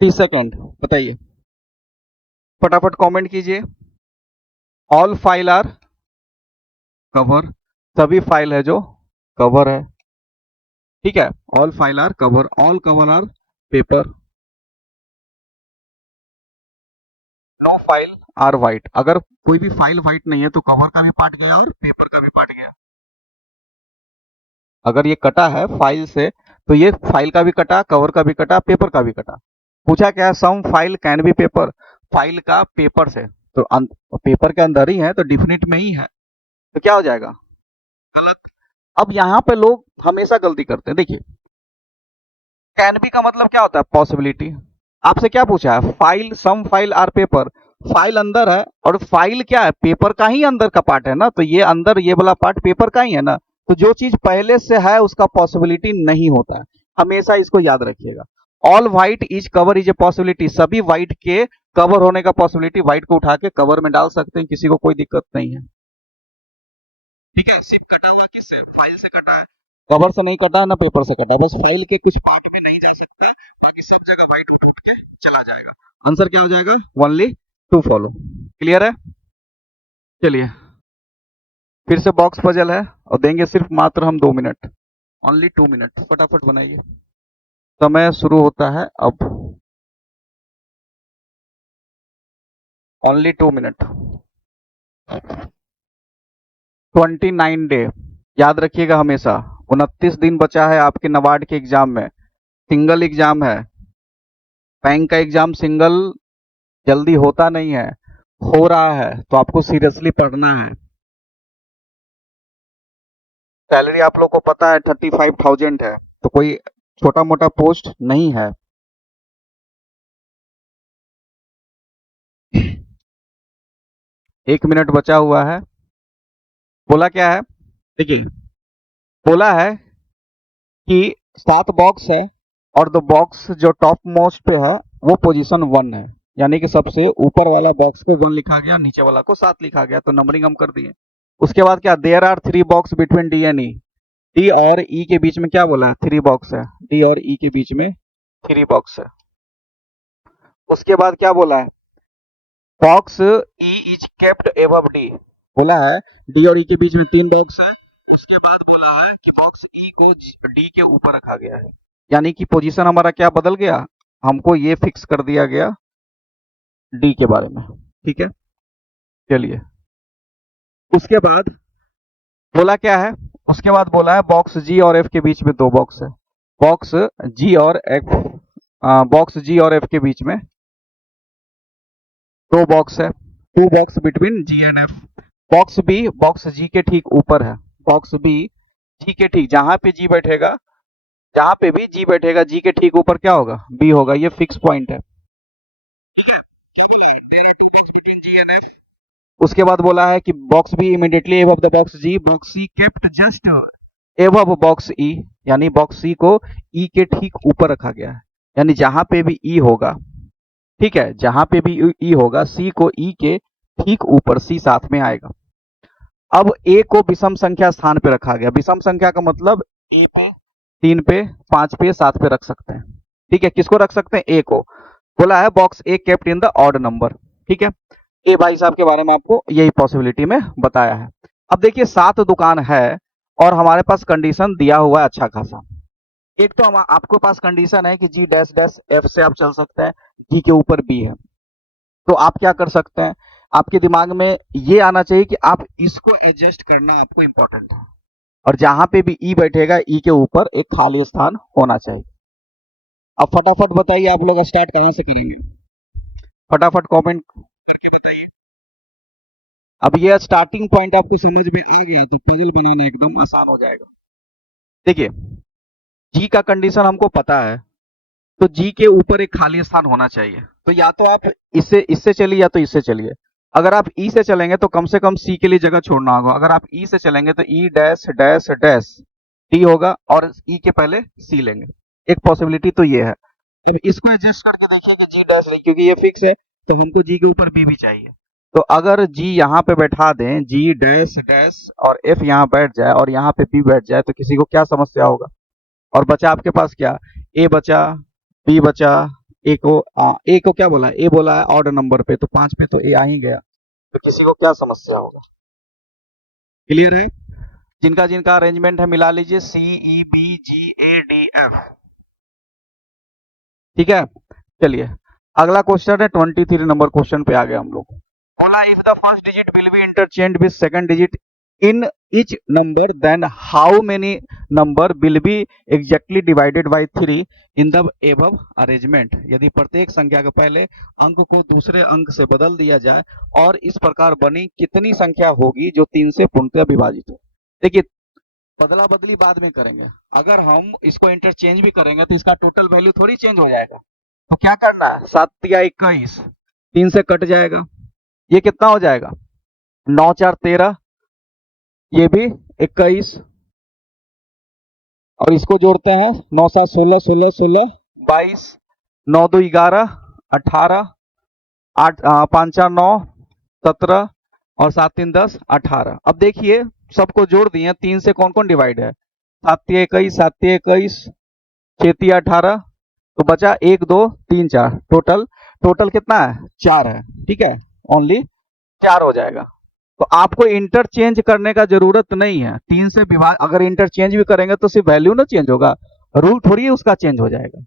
30 सेकेंड बताइए, फटाफट कमेंट कीजिए। ऑल फाइल आर कवर, सभी फाइल है जो कवर है। ठीक है, all file are cover, all cover are paper. No file are white, अगर कोई भी फाइल वाइट नहीं है तो कवर का भी पार्ट गया और पेपर का भी पार्ट गया। अगर ये कटा है फाइल से तो ये फाइल का भी कटा, कवर का भी कटा, पेपर का भी कटा। पूछा क्या? Some file can be paper, file का पेपर से, तो पेपर के अंदर ही है तो डिफिनिट में ही है, तो क्या हो जाएगा? गलत। अब यहाँ पे लोग हमेशा गलती करते हैं। देखिए, कैन बी का मतलब क्या होता है? पॉसिबिलिटी। आपसे क्या पूछा है? File, some file are paper. File अंदर है और फाइल क्या है? पेपर का ही अंदर का पार्ट है ना, तो ये अंदर ये वाला पार्ट पेपर का ही है ना। तो जो चीज पहले से है उसका पॉसिबिलिटी नहीं होता है, हमेशा इसको याद रखिएगा। All white is cover is a possibility, सभी व्हाइट के कवर होने का पॉसिबिलिटी, व्हाइट को उठा के कवर में डाल सकते हैं, किसी को कोई दिक्कत नहीं है। ठीक है, सिर्फ कटा हुआ किससे? फाइल से कटा है, कवर से नहीं कटा ना पेपर से कटा, बस फाइल के कुछ पार्ट में नहीं जा सकता, बाकी सब जगह व्हाइट उठ उठ के चला जाएगा। आंसर क्या हो जाएगा? Only to follow. क्लियर है? चलिए, फिर से बॉक्स पजल है और देंगे सिर्फ मात्र हम 2 मिनट, ओनली 2 मिनट, फटाफट बनाइए। समय शुरू होता है अब, ओनली 2 मिनट। 29 डे, याद रखिएगा हमेशा। 29 दिन बचा है आपके नवाड के एग्जाम में। सिंगल एग्जाम है, बैंक का एग्जाम सिंगल जल्दी होता नहीं है, हो रहा है, तो आपको सीरियसली पढ़ना है। सैलरी आप लोग को पता है 35,000 है, तो कोई छोटा मोटा पोस्ट नहीं है। एक मिनट बचा हुआ है। बोला क्या है? देखिए, बोला है कि 7 बॉक्स है और द बॉक्स जो टॉप मोस्ट पे है वो पोजीशन 1 है, यानी कि सबसे ऊपर वाला बॉक्स को 1 लिखा गया, नीचे वाला को 7 लिखा गया, तो नंबरिंग हम कर दिए। उसके बाद क्या? There are 3 box between D and E. D और ई के बीच में क्या बोला है? 3 बॉक्स है। डी और ई के बीच में 3 बॉक्स है। उसके बाद क्या बोला है? Box E is kept above D, बोला है डी और ई के बीच में 3 बॉक्स है। उसके बाद बोला है कि बॉक्स ई को डी के ऊपर रखा गया है, यानी कि पोजीशन हमारा क्या बदल गया? हमको ये फिक्स कर दिया गया डी के बारे में। ठीक है, चलिए। उसके बाद बोला क्या है? उसके बाद बोला है बॉक्स जी और एफ के बीच में 2 बॉक्स है। बॉक्स जी और एफ, बॉक्स जी और एफ के बीच में 2 बॉक्स है। 2 box between G and F. Box G के ठीक ऊपर है। बॉक्स बी जी के ठीक, जहां पे जी बैठेगा, जहां पे भी जी बैठेगा, जी के ठीक ऊपर क्या होगा? बी होगा, ये फिक्स पॉइंट है। उसके बाद बोला है कि box B immediately above the box G, box C kept just above box E, यानी बॉक्स सी को ई के ठीक ऊपर रखा गया है, यानी जहां पे भी ई होगा, ठीक है, जहां पे भी ई होगा, सी को ई के ठीक ऊपर, सी साथ में आएगा। अब ए को विषम संख्या स्थान पे रखा गया। विषम संख्या का मतलब ए पे, 3 पे, 5 पे, 7 पे रख सकते हैं। ठीक है, किसको रख सकते हैं? ए को। बोला है box A kept in the odd number. ठीक है, ए भाई साहब के बारे में आपको यही पॉसिबिलिटी में बताया है। अब देखिए, 7 दुकान है और हमारे पास कंडीशन दिया हुआ है अच्छा खासा। एक तो आपके पास कंडीशन है कि जी डैश डैश एफ से आप चल सकते हैं, जी के ऊपर बी है, तो आप क्या कर सकते हैं? आपके दिमाग में ये आना चाहिए कि आप इसको एडजस्ट करना आपको इंपॉर्टेंट है, और जहां पे भी ई बैठेगा, ई के ऊपर एक खाली स्थान होना चाहिए। अब फटाफट बताइए, आप लोग स्टार्ट कहां से करेंगे? फटाफट कमेंट करके बताइए। अब ये स्टार्टिंग पॉइंट आपको समझ में आ गया तो पजल बनाना एकदम आसान हो जाएगा। देखिए, जी का कंडीशन हमको पता है, तो जी के ऊपर एक खाली स्थान होना चाहिए, तो या तो आप इससे इससे चलिए या तो इससे चलिए। अगर आप ई से चलेंगे तो कम से कम सी के लिए जगह छोड़ना होगा। अगर आप ई से चलेंगे तो ई डैश डैश डैश डी होगा और ई के पहले सी लेंगे। एक पॉसिबिलिटी तो ये है। अब इसको एडजस्ट करके देखिए कि जी डैश ले, क्योंकि ये फिक्स है तो हमको जी के ऊपर बी भी चाहिए। तो अगर जी यहाँ पे बैठा दें, जी डैश डैश, और एफ यहाँ बैठ जाए और यहाँ पे बी बैठ जाए, तो किसी को क्या समस्या होगा? और बचा आपके पास क्या? ए बचा, बी बचा, ए को क्या बोला? ए बोला है ऑड नंबर पे, तो 5 पे तो ए आ ही गया, तो किसी को क्या समस्या होगा? क्लियर है? जिनका जिनका अरेंजमेंट है मिला लीजिए, C E B G A D F. ठीक है, चलिए अगला क्वेश्चन है 23 नंबर क्वेश्चन पे आ गए हम लोग। बोला if the first digit will be interchange with second digit in each number, then how many number will be exactly divided by 3 in the above arrangement? यदि प्रत्येक संख्या के पहले अंक को दूसरे अंक से बदल दिया जाए और इस प्रकार बनी कितनी संख्या होगी जो 3 से पूर्णतः विभाजित हो? देखिए, बदला बदली बाद में करेंगे। अगर हम इसको इंटरचेंज भी करेंगे तो इसका टोटल वैल्यू थोड़ी चेंज हो जाएगा। तो क्या करना है, 7 या 21, 3 से कट जाएगा, ये कितना हो जाएगा, 9 4 13, ये भी 21, और इसको जोड़ते हैं, 9 7 16 16 16 22, 9 2 11 18, 8 5 4 9 17, और 7 3 10 18। अब देखिए सबको जोड़ दिए, 3 से कौन कौन डिवाइड है, 7 21, 7 21, 6 18, तो बचा 1 2 3 4, टोटल टोटल कितना है, 4 है। ठीक है, ओनली 4 हो जाएगा। तो आपको इंटरचेंज करने का जरूरत नहीं है, 3 से विभाग, अगर इंटरचेंज भी करेंगे तो सिर्फ वैल्यू ना चेंज होगा, रूल थोड़ी उसका चेंज हो जाएगा।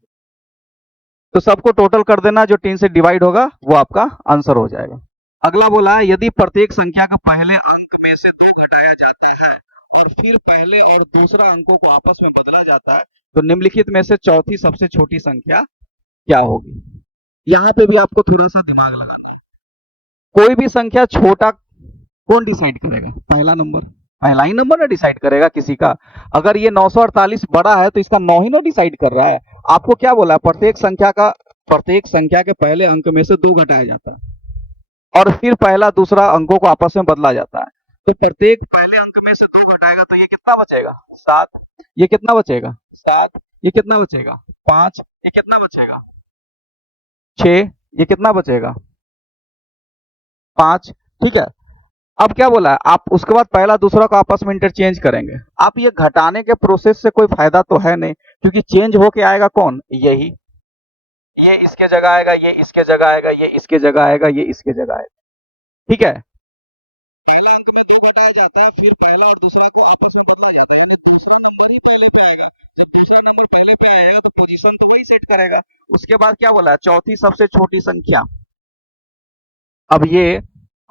तो सबको टोटल कर देना, जो 3 से डिवाइड होगा वो आपका आंसर हो जाएगा। अगला बोला है, यदि प्रत्येक संख्या का पहले अंक में से 2 घटाया जाता है और फिर पहले और दूसरा अंकों को आपस में बदला जाता है, तो निम्नलिखित में से चौथी सबसे छोटी संख्या क्या होगी। यहाँ पे भी आपको थोड़ा सा दिमाग लगाना है। कोई भी संख्या छोटा कौन डिसाइड करेगा, पहला नंबर, पहला ही नंबर ना डिसाइड करेगा किसी का। अगर ये 948 बड़ा है तो इसका 9 ही ना डिसाइड कर रहा है। आपको क्या बोला है, प्रत्येक संख्या के पहले अंक में से 2 घटाया जाता है और फिर पहला दूसरा अंकों को आपस में बदला जाता है। तो प्रत्येक पहले अंक में से 2 घटाएगा तो ये कितना बचेगा, 7, ये कितना बचेगा, 7, ये कितना बचेगा, 5, ये कितना बचेगा, 6, ये कितना बचेगा, 5। ठीक है, अब क्या बोला है, आप उसके बाद पहला दूसरा को आपस में इंटरचेंज करेंगे। आप ये घटाने के प्रोसेस से कोई फायदा तो है नहीं, क्योंकि चेंज होके आएगा कौन, यही, ये इसके जगह आएगा, ये इसके जगह आएगा, ये इसके जगह आएगा, ये इसके जगह आएगा। ठीक है, पहले अंक में 2 घटाया जाता है, फिर पहला और दूसरा को आपस में बदला जाता है, यानी दूसरा नंबर ही पहले पे आएगा। जब दूसरा नंबर पहले पे आएगा तो पोजीशन तो वही सेट करेगा। उसके बाद क्या बोला है, चौथी सबसे छोटी संख्या। अब ये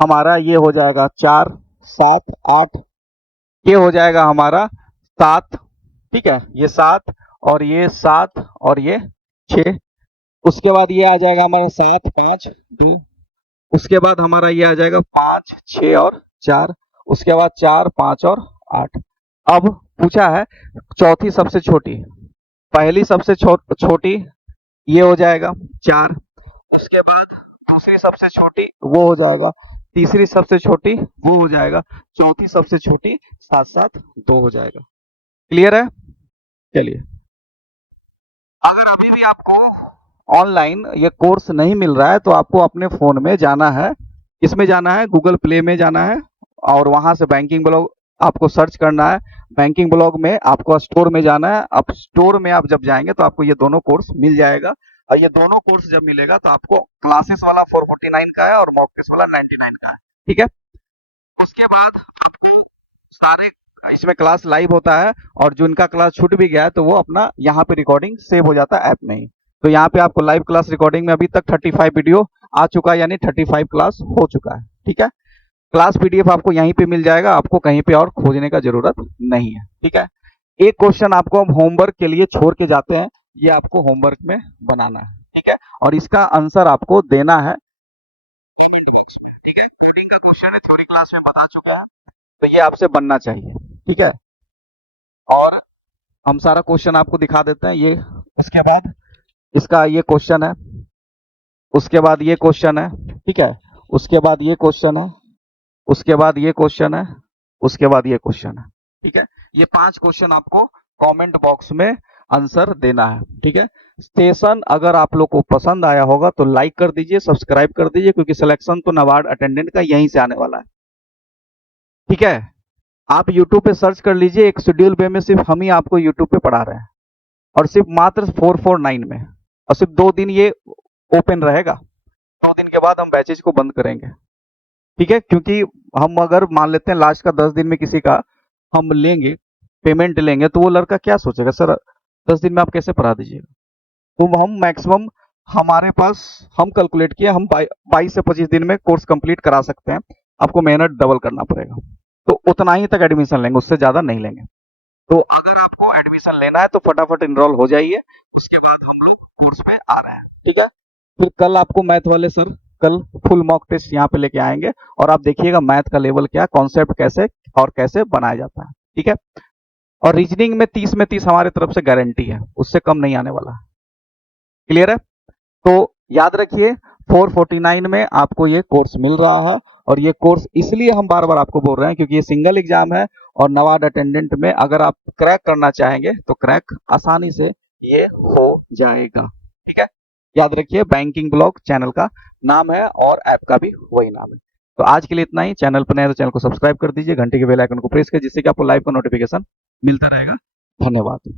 हमारा ये हो जाएगा 4 7 8, ये हो जाएगा हमारा 7। ठीक है, ये 7 और ये 7 और ये 6। उसके बाद ये आ जाएगा हमारा 7 5 2, उसके बाद हमारा ये आ जाएगा 5 6 और 4, उसके बाद 4 5 और 8। अब पूछा है चौथी सबसे छोटी, पहली सबसे छोटी ये हो जाएगा 4, उसके बाद दूसरी सबसे छोटी वो हो जाएगा, तीसरी सबसे छोटी वो हो जाएगा, चौथी सबसे छोटी 7 7 2 हो जाएगा। क्लियर है, चलिए। अगर अभी भी आपको ऑनलाइन ये कोर्स नहीं मिल रहा है तो आपको अपने फोन में जाना है, इसमें जाना है, गूगल प्ले में जाना है, और वहां से बैंकिंग ब्लॉग आपको सर्च करना है। बैंकिंग ब्लॉग में आपको स्टोर में जाना है। अब स्टोर में आप जब जाएंगे तो आपको ये दोनों कोर्स मिल जाएगा, और ये दोनों कोर्स जब मिलेगा तो आपको क्लासेस वाला 449 का है और मॉक टेस्ट वाला 99 का है। ठीक है, उसके बाद आपको सारे इसमें क्लास लाइव होता है, और जो इनका क्लास छूट भी गया है तो वो अपना यहाँ पे रिकॉर्डिंग सेव हो जाता है ऐप में ही। तो यहाँ पे आपको लाइव क्लास रिकॉर्डिंग में अभी तक 35 वीडियो आ चुका है, यानी 35 क्लास हो चुका है। ठीक है, क्लास पीडीएफ आपको यहीं पे मिल जाएगा, आपको कहीं पे और खोजने का जरूरत नहीं है। ठीक है, एक क्वेश्चन आपको हम होमवर्क के लिए छोड़ के जाते हैं, ये आपको होमवर्क में बनाना है। ठीक है, और इसका आंसर आपको देना है कमेंट बॉक्स में। ठीक है, कोडिंग का क्वेश्चन है, थ्योरी क्लास में बता चुका है, तो ये आपसे बनना चाहिए। ठीक है, और हम सारा क्वेश्चन आपको दिखा देते हैं। ये उसके बाद इसका ये क्वेश्चन है, उसके बाद ये क्वेश्चन है। ठीक है, उसके बाद ये क्वेश्चन है, उसके बाद ये क्वेश्चन है, उसके बाद ये क्वेश्चन है। ठीक है, ये 5 क्वेश्चन आपको कमेंट बॉक्स में आंसर देना है। ठीक है, सेशन अगर आप लोग को पसंद आया होगा तो लाइक कर दीजिए, सब्सक्राइब कर दीजिए, क्योंकि सिलेक्शन तो नाबार्ड अटेंडेंट का यहीं से आने वाला है। ठीक है, आप YouTube पे सर्च कर लीजिए, एक शेड्यूल वे में सिर्फ हम ही आपको YouTube पे पढ़ा रहे हैं, और सिर्फ मात्र 449 में, और सिर्फ 2 दिन ये ओपन रहेगा। 2 दिन के बाद हम बैचेज को बंद करेंगे। ठीक है, क्योंकि हम अगर मान लेते हैं लास्ट का 10 दिन में किसी का हम लेंगे, पेमेंट लेंगे, तो वो लड़का क्या सोचेगा, सर 10 दिन में आप कैसे पढ़ा दीजिएगा। तो हम मैक्सिमम हमारे पास हम कैलकुलेट किए, हम 22 से 25 दिन में कोर्स कंप्लीट करा सकते हैं। आपको मेहनत डबल करना पड़ेगा, तो उतना ही तक एडमिशन लेंगे, उससे ज्यादा नहीं लेंगे। तो अगर आपको एडमिशन लेना है तो फटाफट इनरोल हो जाइए, उसके बाद हम लोग कोर्स पे आ रहे हैं। ठीक है, फिर कल आपको मैथ वाले सर कल फुल मॉक टेस्ट यहाँ पे लेके आएंगे, और आप देखिएगा मैथ का लेवल क्या, कॉन्सेप्ट कैसे और कैसे बनाया जाता है। ठीक है, और रीजनिंग में 30 हमारे तरफ से गारंटी है, उससे कम नहीं आने वाला। क्लियर है? तो याद रखिए 449 में आपको ये कोर्स मिल रहा है, और ये कोर्स इसलिए हम बार बार आपको बोल रहे हैं क्योंकि ये सिंगल एग्जाम है, और नवाड अटेंडेंट में अगर आप क्रैक करना चाहेंगे तो क्रैक आसानी से ये हो जाएगा। ठीक है, याद रखिए बैंकिंग ब्लॉग चैनल का नाम है और ऐप का भी वही नाम है। तो आज के लिए इतना ही। चैनल पर नए तो चैनल को सब्सक्राइब कर दीजिए, घंटे के बेल आइकन को प्रेस कर, जिससे कि आपको लाइव का नोटिफिकेशन मिलता रहेगा। धन्यवाद।